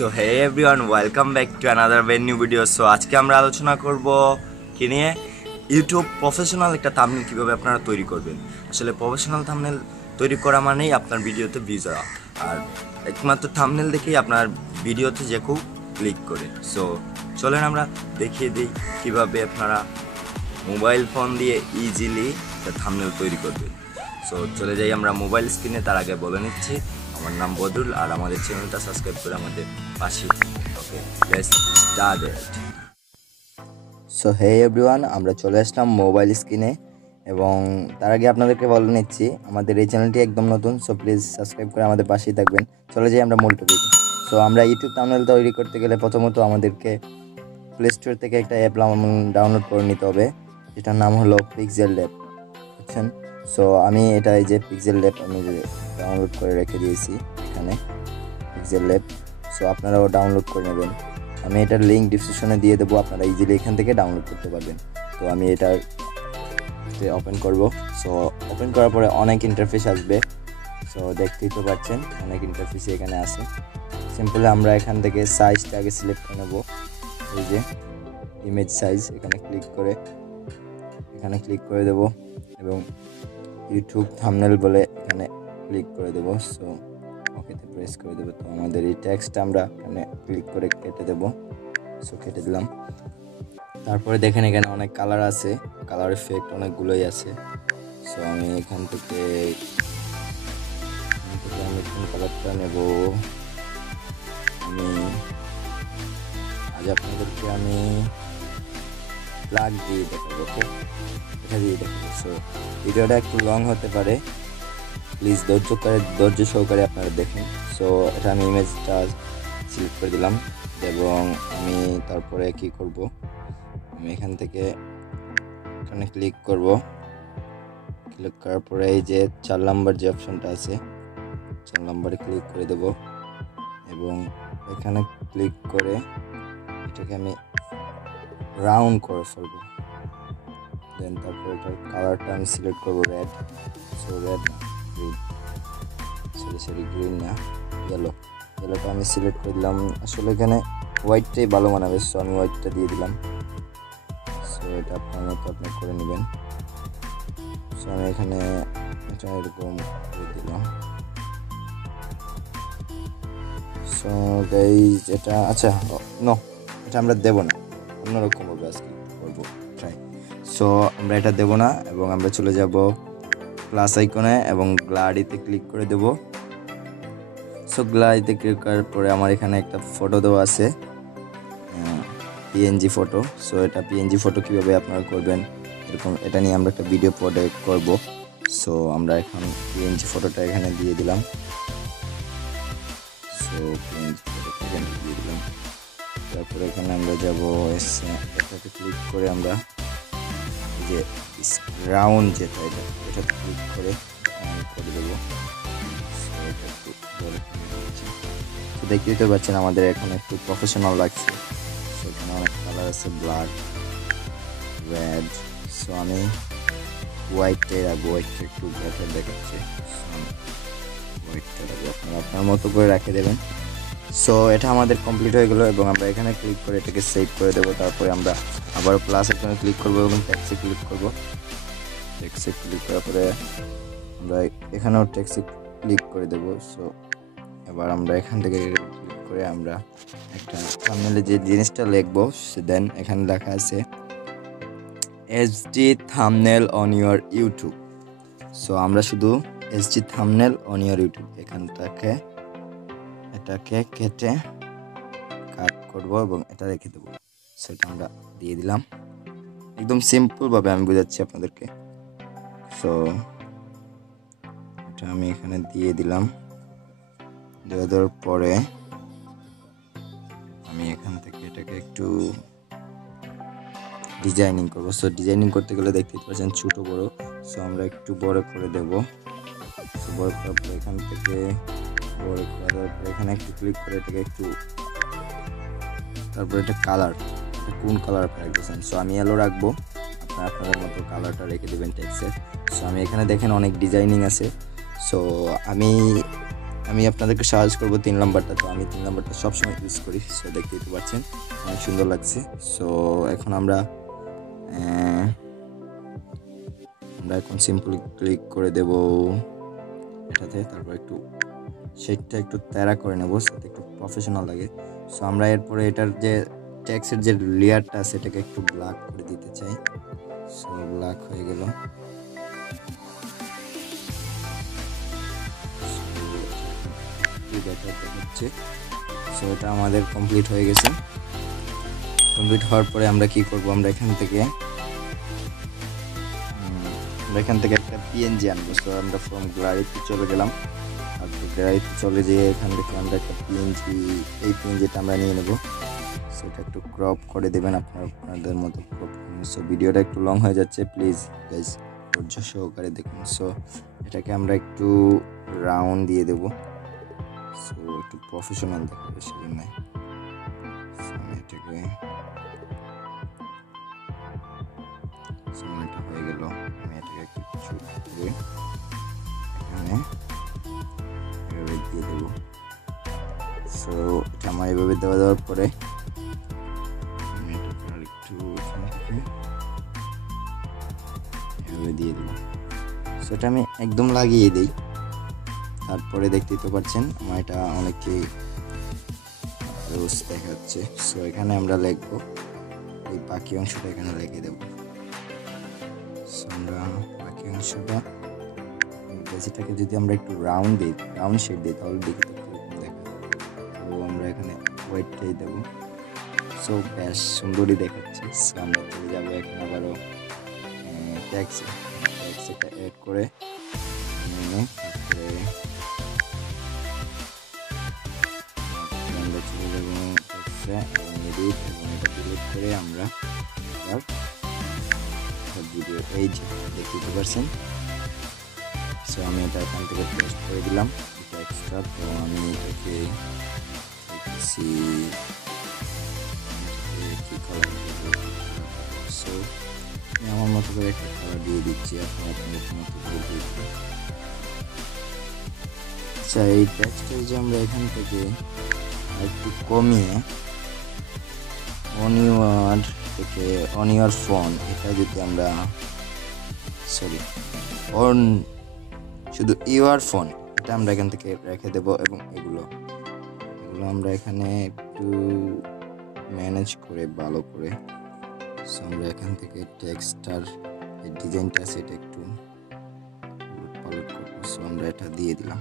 So hey everyone, welcome back to another brand new video. So আজকে আমরা আলোচনা করব কি নিয়ে ইউটিউব প্রফেশনাল একটা থাম্বনেল কিভাবে আপনারা তৈরি করবেন। আসলে প্রফেশনাল থাম্বনেল তৈরি করা মানেই আপনার ভিডিওতে ভিউজ আসা, আর একমাত্র থাম্বনেল দেখেই আপনার ভিডিওতে যে কেউ ক্লিক করে। সো চলেন আমরা দেখিয়ে দিই কিভাবে আপনারা মোবাইল ফোন দিয়ে ইজিলি একটা থাম্বনেল তৈরি করবেন। সো চলে যাই আমরা মোবাইল স্ক্রিনে। তার আগে বলে নিচ্ছি আমার নাম বদরুল, আর আমাদের চ্যানেলটা সাবস্ক্রাইব করে আমাদের পাশে। Okay, let's start it. So hey everyone, আমরা চলে আসলাম মোবাইল স্ক্রিনে, এবং তার আগে আপনাদেরকে বলে নিচ্ছি আমাদের এই চ্যানেলটি একদম নতুন। সো প্লিজ সাবস্ক্রাইব করে আমাদের পাশেই থাকবেন। চলে যাই আমরা মূল টপিকে। সো আমরা ইউটিউব থাম্বনেল তৈরি করতে গেলে প্রথমত আমাদেরকে প্লে স্টোর থেকে একটা অ্যাপ ডাউনলোড করে নিতে হবে, যেটার নাম হলো পিক্সেল ল্যাব, বুঝছেন? সো আমি এটা এই যে পিক্সেল ল্যাব আমি ডাউনলোড করে রেখে দিয়েছি এখানে, পিক্সেল ল্যাব। সো আপনারাও ডাউনলোড করে নেবেন। আমি এটার লিঙ্ক ডিসক্রিপশনে দিয়ে দেবো, আপনারা ইজিলি এখান থেকে ডাউনলোড করতে পারবেন। তো আমি এটা ওপেন করব। সো ওপেন করার পরে অনেক ইন্টারফেস আসবে। সো দেখতেই তো পাচ্ছেন অনেক ইন্টারফেস এখানে আছে। সিম্পলি আমরা এখান থেকে সাইজটা আগে সিলেক্ট করে নেব, এই যে ইমেজ সাইজ, এখানে ক্লিক করে দেব এবং ইউটিউব থাম্বনেল বলে এখানে ক্লিক করে দেব। সো ওকেতে প্রেস করে দেব। তো আমাদের এই টেক্সটটা আমরা এখানে ক্লিক করে কেটে দেব। সো কেটে দিলাম। তারপরে দেখেন এখানে অনেক কালার আছে, কালার এফেক্ট অনেকগুলোই আছে। সো আমি এখান থেকে আমি কোন কালারটা নেব, আমি আজ আপনাদেরকে আমি ব্ল্যাক দিয়ে দেখাবো। ওকে, এটা দিয়ে দেখাবো। সো ভিডিওটা একটু লং হতে পারে, প্লিজ ধৈর্য সহকারে আপনারা দেখেন। সো এটা আমি ইমেজটা সিলেক্ট করে দিলাম, এবং আমি তারপরে কি করব, আমি এখান থেকে এখানে ক্লিক করব। ক্লিক করার পরে এই যে 4 নাম্বার যে অপশনটা আছে, 4 নাম্বারে ক্লিক করে দেব, এবং এখানে ক্লিক করে এটাকে আমি রাউন্ড করে ফেলবো। দেন তারপর এটার কালারটা আমি সিলেক্ট করবো রেড। সো রেড না, গ্রিন, গ্রিন না, ইয়েলোটা আমি সিলেক্ট করে দিলাম। আসলে এখানে হোয়াইটটাই ভালো মানাবে, সো আমি হোয়াইটটা দিয়ে দিলাম। সো এটা আপনার মতো আপনি করে নেবেন। সো আমি এখানে এটা এরকম করে দিলাম। সো গাইজ এটা আচ্ছা নো, এটা আমরা দেবো না, অন্যরকম হবে আজকে করবো ট্রাই। সো আমরা এটা দেবো না, এবং আমরা চলে যাব প্লাস আইকনে এবং গ্যালারিতে ক্লিক করে দেব। সো গ্যালারিতে ক্লিক করার পরে আমার এখানে একটা ফটো দেওয়া আছে, পিএনজি ফটো। সো এটা পিএনজি ফটো কীভাবে আপনারা করবেন এরকম, এটা নিয়ে আমরা একটা ভিডিও প্রোডাক্ট করব। সো আমরা এখন পিএনজি ফটোটা এখানে দিয়ে দিলাম। সো পিএনজি ফটোটা এখানে দিয়ে দিলাম। তারপরে এখানে আমরা যাব এটাতে ক্লিক করে আমরা যে রাউন্ড যেটা এটাতে ক্লিক করে দেবো। তো দেখতেই তো পাচ্ছেন আমাদের এখন একটু প্রফেশনাল লাগছে। সো এখানে অনেক কালার আছে, ব্ল্যাক, রেড। সো আমি হোয়াইটটাই রাখবো, হোয়াইটটা একটু বেটার দেখাচ্ছে। হোয়াইটটা রাখবো, আপনারা আপনার মতো করে রেখে দেবেন। সো এটা আমাদের কমপ্লিট হয়ে গেলো, এবং আমরা এখানে ক্লিক করে এটাকে সেভ করে দেবো। তারপরে আমরা আবার প্লাস এখানে ক্লিক করবো এবং ট্যাক্সে ক্লিক করবো। ট্যাক্সে ক্লিক করার পরে আমরা এখানেও ট্যাক্সে ক্লিক করে দেবো। সো এবার আমরা এখান থেকে ক্লিক করে আমরা একটা থাম্বনেলে যে জিনিসটা লিখবো, দেন এখানে লেখা আছে HD thumbnail on your YouTube. So আমরা শুধু HD thumbnail on your YouTube এটাকে কেটে কাট করব এবং এটা রেখে দেবো। সেটা আমরা দিয়ে দিলাম, একদম সিম্পলভাবে আমি বোঝাচ্ছি আপনাদেরকে। সো এটা আমি এখানে দিয়ে দিলাম। দেওয়ার পরে আমি এখান থেকে এটাকে একটু ডিজাইনিং করবো। সো ডিজাইনিং করতে গেলে দেখতে পাচ্ছেন ছোট বড়। সো আমরা একটু বড় করে দেব। সো বড় করার পরে এখান থেকে বড় করে দেওয়ার পরে এখানে একটু ক্লিক করে এটাকে একটু, তারপরে এটা কালার, এটা কোন কালার আপনারা রাখতেছেন। সো আমি ইয়েলো রাখবো, আপনারা আপনাদের মতো কালারটা রেখে দেবেন টেক্সটের। সো আমি এখানে দেখেন অনেক ডিজাইনিং আছে। সো আমি আমি আপনাদেরকে সাজেস্ট করবো 3 নাম্বারটা। তো আমি 3 নাম্বারটা সবসময় ইউজ করি। সো দেখতেই তো পাচ্ছেন অনেক সুন্দর লাগছে। সো এখন আমরা এখন সিম্পলি ক্লিক করে দেব এটাতে, তারপর একটু শেডটা একটু তেরা করে নেব যাতে একটু প্রফেশনাল লাগে। সো আমরা এরপরে এটার যে টেক্সটের যে লেয়ারটা আছে এটাকে একটু ব্ল্যাক করে দিতে চাই। সো ব্ল্যাক হয়ে গেল। হচ্ছে সো এটা আমাদের কমপ্লিট হয়ে গেছে। কমপ্লিট হওয়ার পরে আমরা কি করব, আমরা এখান থেকে একটা পিএনজি আনবো। সো আমরা ফ্রম গ্যালারিতে চলে গেলাম, তারপর গ্যালারিতে চলে যেয়ে এখান থেকে আমরা একটা পিএনজি, এই পিএনজিটা আমরা নিয়ে নেব। সো এটা একটু ক্রপ করে দেবেন আপনাদের মতো ক্রপ। সো ভিডিওটা একটু লং হয়ে যাচ্ছে, প্লিজ গাইজ ধৈর্য সহকারে দেখুন। সো এটাকে আমরা একটু রাউন্ড দিয়ে দেব। সো একটু প্রফেশনাল দেখাবে সেজন্য আমি এটাকে এটা হয়ে গেল। আমি এটাকে একটু ছোট করে এখানে এভাবে দিয়ে দেবো। সো এটা আমার এভাবে দেওয়ার পরে আমি এটাকে আর একটু এখান থেকে এভাবে দিয়ে দেবো। সো এটা আমি একদম লাগিয়ে দিই। তারপরে দেখতেই তো পাচ্ছেন আমার এটা অনেকটাই রোজ দেখাচ্ছে। সো এখানে আমরা লিখবো, এই বাকি অংশটা এখানে লিখে দেবো। সো আমরা বাকি অংশটা বেসিটাকে যদি আমরা একটু রাউন্ড শেড দিই তাহলে দেখতে কিরকম দেখায়। তো আমরা এখানে হোয়াইটটাই দেবো। সো বেশ সুন্দরই দেখাচ্ছে। সো আমরা চলে যাবো এখন আবারও ট্যাক্সটা অ্যাড করে তারপরে আমরা চলে যাবো এবং এডিট এবং এটা ডিলিট করে আমরা আবার ভিডিও এই যে দেখতে পাচ্ছেন। সো আমি এটা এখান থেকে পেস্ট করে দিলাম টেক্সটটা। তো আমি এটাকে দেখছি কি কালার দেব। সো আমি আমার মতো করে একটা কালার দিয়ে দিচ্ছি, আপনারা আপনাদের মতো করে দিচ্ছি। আচ্ছা এই টেক্সটটা যে আমরা এখান থেকে একটু কমিয়ে অন ইউর ফোন এটা যদি আমরা শুধু ইউর ফোন এটা আমরা এখান থেকে রেখে দেব এবং এগুলো আমরা এখানে একটু ম্যানেজ করে ভালো করে। সো আমরা এখান থেকে টেক্সটার এই ডিজাইনটা সেটা একটু পালট করব। সো আমরা এটা দিয়ে দিলাম,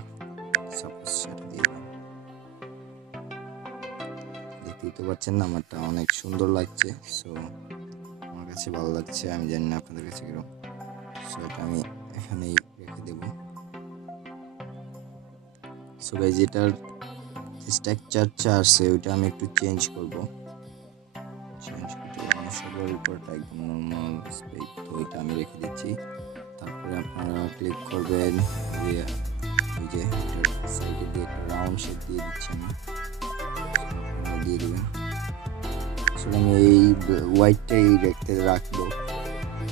সাপোজ সেটা দিয়ে দিলাম। দেখতেই তো পাচ্ছেন না আমারটা অনেক সুন্দর লাগছে। সো আমার কাছে ভালো লাগছে, আমি জানি না আপনাদের কাছে কিরকম। সো এটা আমি এখানেই রেখে দেব। সো গাইজ এটার স্ট্রাকচারটা আছে ওইটা আমি একটু চেঞ্জ করতে সবার উপরটা একদম নর্মাল স্পেস। তো এটা আমি রেখে দিচ্ছি। তারপরে আপনারা ক্লিক করবেন ওই যে সাইডে দিয়ে একটা রাউন্ড শেপ দিয়ে দিচ্ছি আমি, দিয়ে দেবেন। আসলে আমি এই হোয়াইটটাই রাখবো।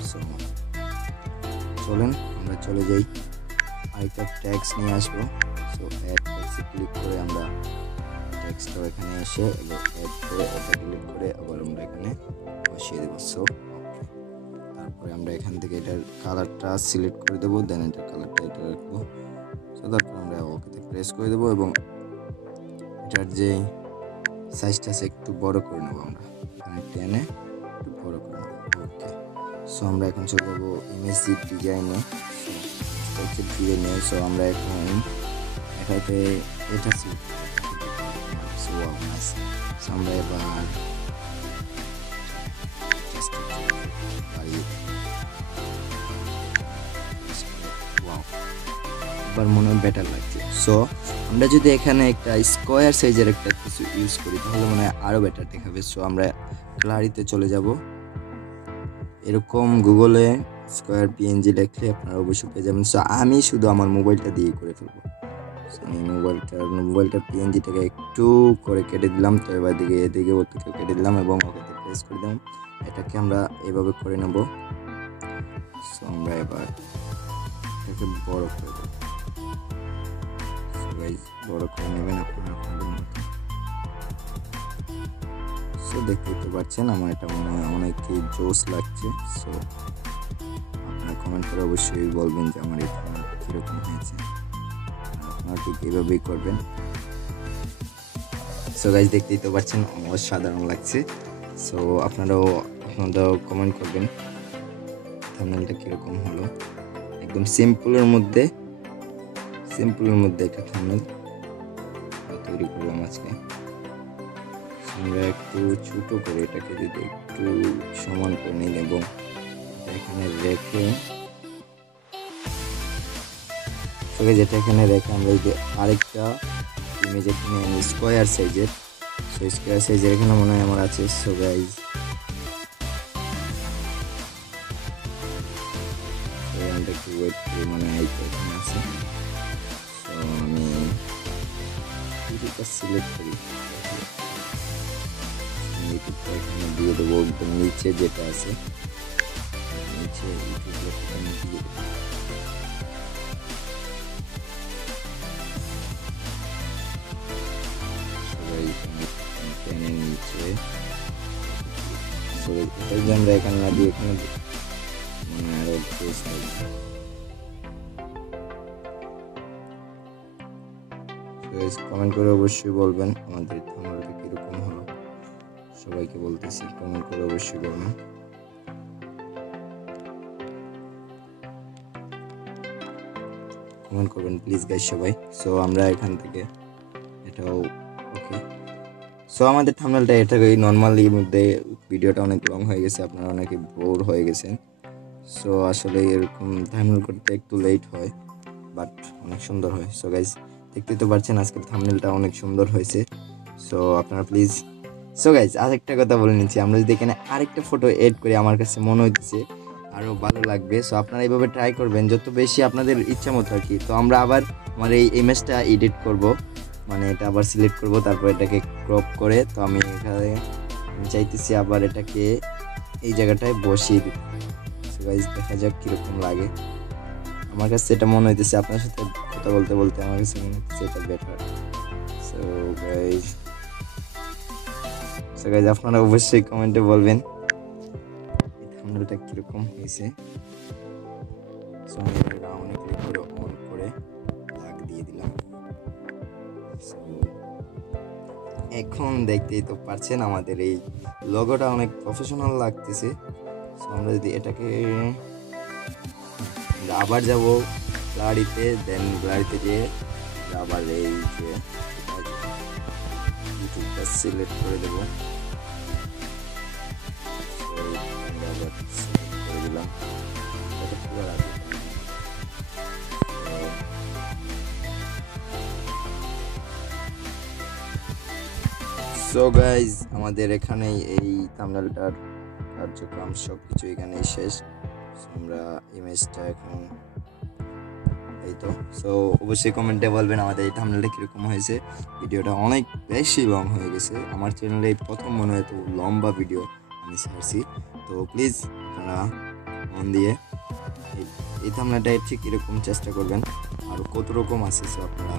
সো চলেন আমরা চলে যাই আরেকটা ট্যাক্স নিয়ে আসবো। সো অ্যাড ট্যাক্সে ক্লিক করে আমরা টেক্সটটা এখানে এসে এবং অ্যাড করে এটা ডিলিট করে আবার আমরা এখানে বসিয়ে দেবো। সো তারপরে আমরা এখান থেকে এটার কালারটা সিলেক্ট করে দেবো, দেন এটার কালারটা এটা রাখবো। সো তারপর আমরা ওকেতে প্রেস করে দেবো এবং এটার যে সাইজটা আছে একটু বড় করে নেবো। আমরা এখানে টেনে একটু বড় করে নেবো। ওকে, সো আমরা এখন চলে যাবো ইমেজ ডিজাইনে। সো আমরা এখন এটাতে এটা আমরা এবার মনে হয় বেটার লাগছে। সো আমরা যদি এখানে একটা স্কোয়ার সাইজের একটা কিছু ইউজ করি তাহলে মনে হয় আরো বেটার দেখাবে। সো আমরা গ্যালারিতে চলে যাব, এরকম গুগলে স্কোয়ার পিএনজি লিখলে আপনারা অবশ্যই পেয়ে যাবেন। সো আমি শুধু আমার মোবাইলটা দিয়ে করে ফেলবো। আমি মোবাইলটার পিএনজিটাকে একটু করে কেটে দিলাম। তো এবার এদিকে ওর থেকে কেটে দিলাম এবং ওকে প্রেস করে দিলাম। এটাকে আমরা এভাবে করে নেব। সো আমরা এবার এটাকে বড় করে দেবো। গাইস বড় করে নেবেন আপনারা আপনাদের মতো। সো দেখতেই তো পাচ্ছেন আমার এটা মনে হয় অনেকই জোস লাগছে। সো আপনারা কমেন্ট করে অবশ্যই বলবেন যে আমার এই থাম্বনেলটা কীরকম হয়েছে, আপনারা ঠিক এইভাবেই করবেন। সো গাইস দেখতেই তো পাচ্ছেন অসাধারণ লাগছে। সো আপনারাও কমেন্ট করবেন থাম্বনেলটা কীরকম হলো। একদম সিম্পলের মধ্যে একটা থাম্বনেল তৈরি করলাম আজকে। আমরা একটু ছোট করে এটাকে যদি একটু সমান করে নিই এবং এখানে রেখে যেটা এখানে রেখে আমরা এই যে আরেকটা ইমেজ এখানে স্কোয়ার সাইজের, সো স্কোয়ার সাইজের এখানে মনে হয় আমার আছে। সো গাইজ একটু ওয়েট করে মানে এইটা এখানে আছে। সো আমি সিলেক্ট করি, ইউটিউবটা এখানে দিয়ে দেবো একদম নিচে যেটা আছে, নিচে ইউটিউব দিয়ে দেবো। নিচে আমরা এখানে না দিয়ে এখানে মানে আরো কমেন্ট করে অবশ্যই বলবেন আমাদের থাম্বনেলটা কিরকম হলো। সবাইকে বলতেছি কমেন্ট করে অবশ্যই বলবেন। কমেন্ট করবেন প্লিজ গাইস সবাই। সো আমরা এখান থেকে এটাও ওকে। সো আমাদের থাম্বনেলটা এটা নর্মালি মধ্যে ভিডিওটা অনেক লং হয়ে গেছে, আপনারা অনেকে বোর হয়ে গেছেন। সো আসলে এরকম থাম্বনেল করতে একটু লেট হয় বাট অনেক সুন্দর হয়। সো গাইস দেখতেই তো পাচ্ছেন আজকের থাম্বনেলটা অনেক সুন্দর হয়েছে। সো আপনারা প্লিজ। সো গাইস আরেকটা কথা বলে নিচ্ছি, আমরা যদি এখানে আরেকটা ফটো এড করি আমার কাছে মনে হইতেছে আরও ভালো লাগবে। সো আপনারা এইভাবে ট্রাই করবেন যত বেশি আপনাদের ইচ্ছা মতো আর কি। তো আমরা আবার আমার এই ইমেজটা এডিট করব, মানে এটা আবার সিলেক্ট করব, তারপর এটাকে ক্রপ করে তো আমি এখানে চাইতেছি আবার এটাকে এই জায়গাটায় বসিয়ে দিই। সো গাইস দেখা যাক কীরকম লাগে। আমার কাছে এটা মনে হইতেছে আপনার সাথে কথা বলতে বলতে আমার কাছে মনে হচ্ছে এটা বেটার। সো গাইস আপনারা অবশ্যই কমেন্টে বলবেন এই থাম্বনেলটা কীরকম হয়েছে। সো আমি রাউন্ড ক্লিক করে অন করে লাগ দিয়ে দিলাম। এখন দেখতেই তো পারছেন আমাদের এই লোগোটা অনেক প্রফেশনাল লাগতেছে। সো আমরা যদি এটাকে আবার যাব গ্যালারিতে, দেন গ্যালারিতে গিয়ে আবার এই যে ইউটিউবটা সিলেক্ট করে দেবো, করে দিলাম। সো গাইজ আমাদের এখানেই এই থাম্বনেলটার কার্যক্রম সব কিছু এখানেই শেষ। আমরা ইমেজটা এখন এই তো। সো অবশ্যই কমেন্টে বলবেন আমাদের এই থাম্বনেলটা কীরকম হয়েছে। ভিডিওটা অনেক বেশি লং হয়ে গেছে, আমার চ্যানেলে প্রথম মনে হয় তো লম্বা ভিডিও আমি ছাড়ছি। তো প্লিজ আপনারা মন দিয়ে এই থাম্বনেলটা ঠিক এরকম চেষ্টা করবেন। আরও কত রকম আছে সো আপনারা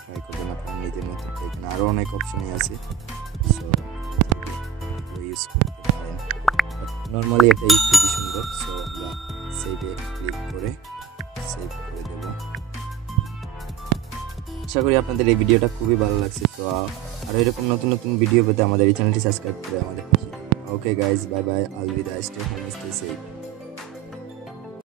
ট্রাই করবেন আপনার নিজের মতো। এখানে আরও অনেক অপশনই আছে, সো ইউজ করতে পারেন। নর্মালি এটাই খুবই সুন্দর। সো আমরা সেভে ক্লিক করে সেভ করে দেব। আশা করি আপনাদের এই ভিডিওটা খুবই ভালো লাগছে। তো আর এরকম নতুন নতুন ভিডিও পেতে আমাদের এই চ্যানেলটি সাবস্ক্রাইব করে আমাদের পাশে। ওকে গাইজ, বাই বাই, আলবিদা, স্টে হোম, স্টে সেফ।